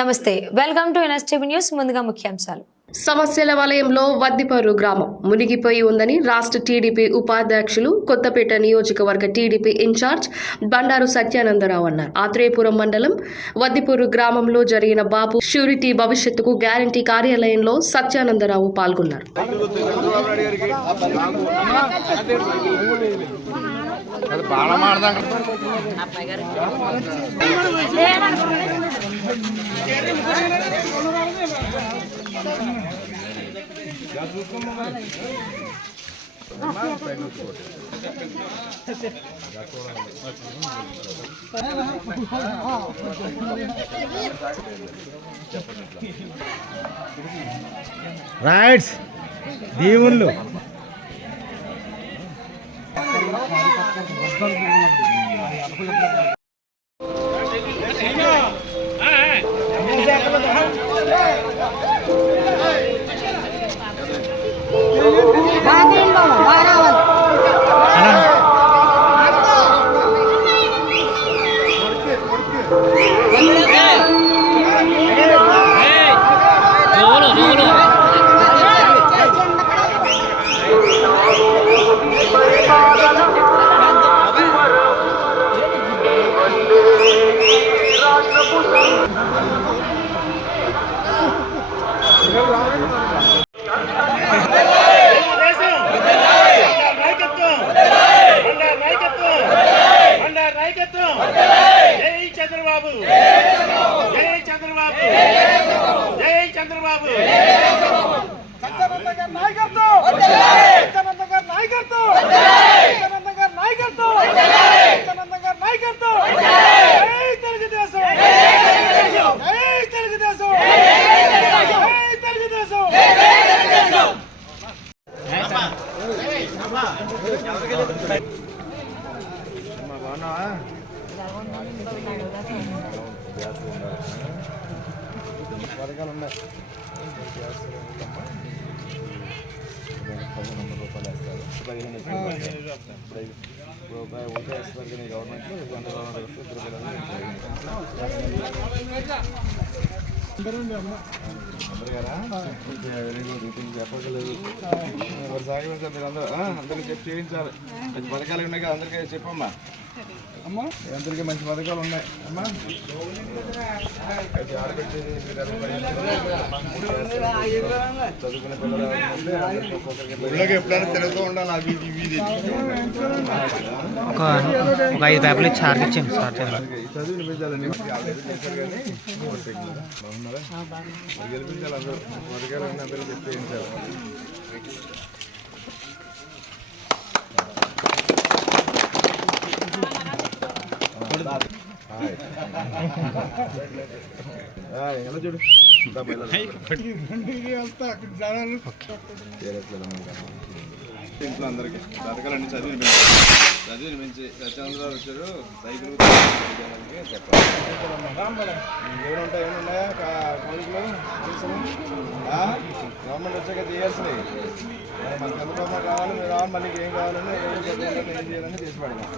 నమస్తే, welcome to NSTV news. ముందుగా ముఖ్యాంశాలు. సమస్యల వలయంలో వద్దిపర్రు గ్రామం మునిగిపోయి ఉందని రాష్ట్ర టీడీపీ ఉపాధ్యక్షులు, కొత్తపేట నియోజకవర్గ టీడీపీ ఇన్ఛార్జ్ బండారు సత్యానందరావు అన్నారు. ఆత్రేయపురం మండలం వద్దిపర్రు గ్రామంలో జరిగిన బాబు ష్యూరిటీ భవిష్యత్తుకు గ్యారంటీ కార్యాలయంలో సత్యానందరావు పాల్గొన్నారు. రైట్స్ దేవుళ్ళు పథకాలు ఉన్నాయి. ₹1500 వేస్తారు. 15 రూపాయలు ఉంటే వేస్తారు. కానీ గవర్నమెంట్లో చెప్పలేదు. మరి సాగలేదు మీరు అందరికీ చెప్పి చేయించాలి. మంచి పథకాలు ఉన్నాయి కదా, అందరికీ చెప్పమ్మా. అమ్మా అందరికీ మంచి పథకాలు ఉన్నాయి అమ్మా. చదువుకునే పిల్లలు ఎప్పుడైనా తిరుగుతూ ఉండాలి. ఒక 5 పేపర్లు చార్జ్ ఇచ్చాము సార్. చదువు వినిపించాలండి. బాగున్నారా? గెలిపించాలి. అందరూ పథకాలు ఉన్నాయి, అందరికీ చెప్పి చేయించాలి. ఎలా చూడు ఇంట్లో అందరికి పథకాలన్నీ చదివి మంచి సత్యానందరావు వచ్చారు. సైకిల్ చెప్పాలి. ఏమున్నాయా కోరికలు? గవర్నమెంట్ వచ్చాక చేయాల్సినవి మనకి ఎంత కావాలి, మీరు రావాలి, మళ్ళీ ఏం కావాలని ఏం చేయాలని చేసి పడదాం.